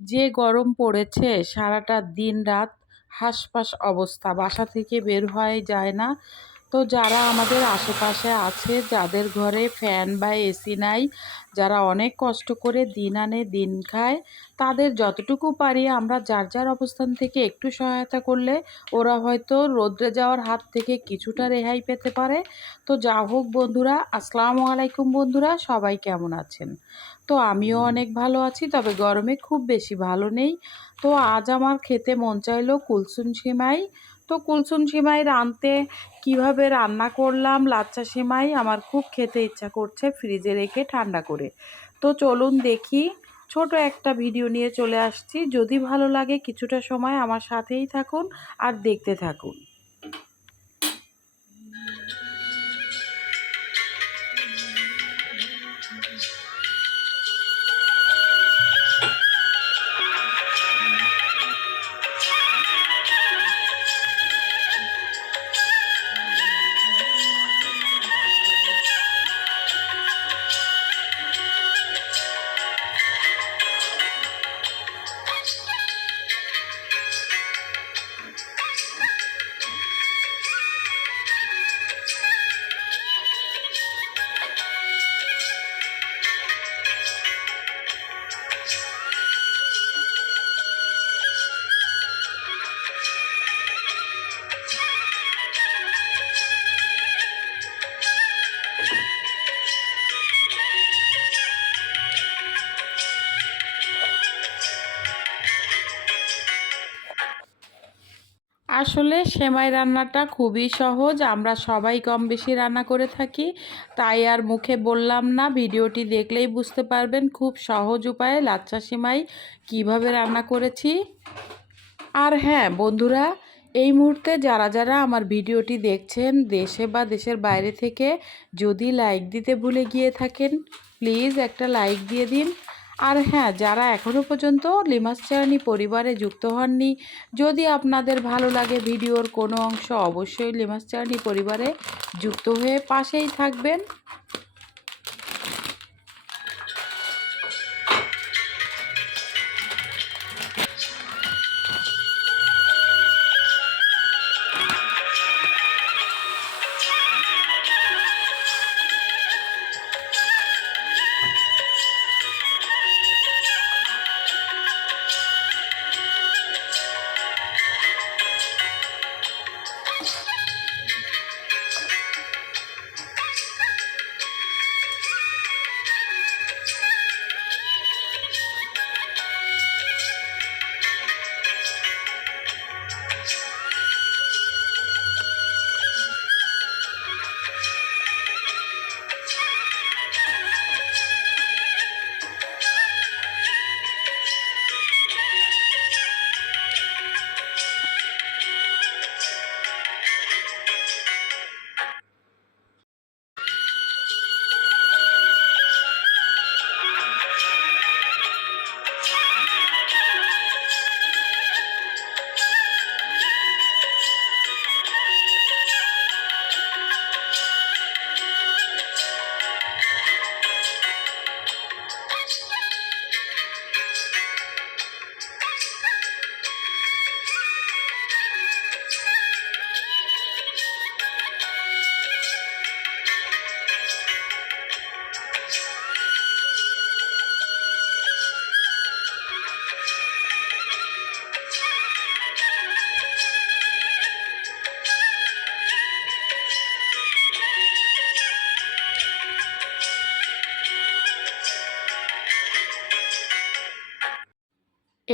যে গরম পড়েছে সারাটা দিন রাত হাঁসফাঁস অবস্থা। বাসা থেকে বের হওয়াই যায় না। তো যারা আমাদের আশেপাশে আছে যাদের ঘরে ফ্যান বা এসি নাই যারা অনেক কষ্ট করে দিন আনে দিন খায় তাদের যতটুকু পারি আমরা যার যার অবস্থান থেকে একটু সহায়তা করলে ওরা হয়তো রোদ্রে যাওয়ার হাত থেকে কিছুটা রেহাই পেতে পারে। তো যা হোক বন্ধুরা আসসালামু আলাইকুম বন্ধুরা সবাই কেমন আছেন? তো আমিও অনেক ভালো আছি তবে গরমে খুব বেশি ভালো নেই। তো আজ আমার খেতে মন চাইলো কুলসুম সিমাই। তো কুলসুম সিমাই রাঁধতে কীভাবে রান্না করলাম লাচ্ছা সিমাই আমার খুব খেতে ইচ্ছা করছে ফ্রিজে রেখে ঠান্ডা করে। তো চলুন দেখি, ছোট একটা ভিডিও নিয়ে চলে আসছি। যদি ভালো লাগে কিছুটা সময় আমার সাথেই থাকুন আর দেখতে থাকুন। আসলে সেমাই রান্নাটা খুবই সহজ, আমরা সবাই কম বেশি রান্না করে থাকি। তাই আর মুখে বললাম না, ভিডিওটি দেখলেই বুঝতে পারবেন খুব সহজ উপায়ে লাচ্ছা সেমাই কীভাবে রান্না করেছি। আর হ্যাঁ বন্ধুরা, এই মুহূর্তে যারা যারা আমার ভিডিওটি দেখছেন দেশে বা দেশের বাইরে থেকে যদি লাইক দিতে ভুলে গিয়ে থাকেন, প্লিজ একটা লাইক দিয়ে দিন। আর হ্যাঁ যারা এখনও পর্যন্ত লিমাস চায়নি পরিবারে যুক্ত হননি, যদি আপনাদের ভালো লাগে ভিডিওর কোনো অংশ, অবশ্যই লিমাস চায়নি পরিবারে যুক্ত হয়ে পাশেই থাকবেন।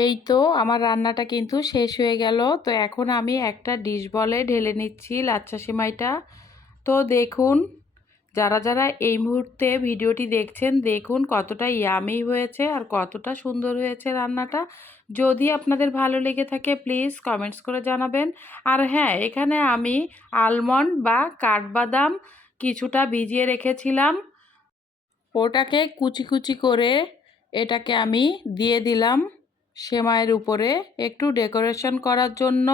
এই তো আমার রান্নাটা কিন্তু শেষ হয়ে গেল। তো এখন আমি একটা ডিশ বলে ঢেলে নিচ্ছি লাচ্চা সিমাইটা। তো দেখুন, যারা যারা এই মুহূর্তে ভিডিওটি দেখছেন, দেখুন কতটা ইয়ামি হয়েছে আর কতটা সুন্দর হয়েছে রান্নাটা। যদি আপনাদের ভালো লেগে থাকে প্লিজ কমেন্টস করে জানাবেন। আর হ্যাঁ এখানে আমি আলমন্ড বা কাঠবাদাম কিছুটা ভিজিয়ে রেখেছিলাম। ওটাকে কুচি কুচি করে এটাকে আমি দিয়ে দিলাম। সেমাইয়ের উপরে একটু ডেকোরেশন করার জন্য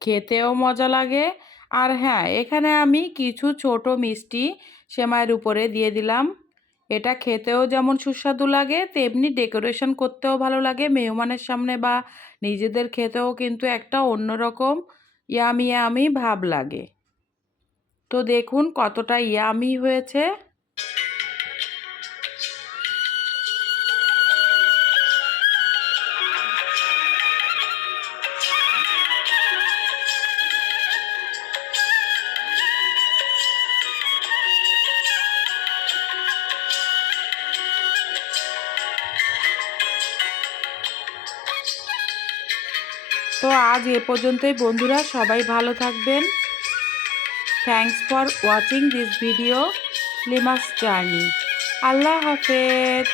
খেতেও মজা লাগে। আর হ্যাঁ এখানে আমি কিছু ছোট মিষ্টি সেমাইয়ের উপরে দিয়ে দিলাম। এটা খেতেও যেমন সুস্বাদু লাগে, তেমনি ডেকোরেশন করতেও ভালো লাগে। মেহমানের সামনে বা নিজেদের খেতেও কিন্তু একটা অন্যরকম ইয়ামি ইয়ামি ভাব লাগে। তো দেখুন কতটা ইয়ামি হয়েছে। তো আজ এ পর্যন্তই, বন্ধুরা, সবাই ভালো থাকবেন। Thanks for watching this video লিমাস journey আল্লাহ হাফেজ।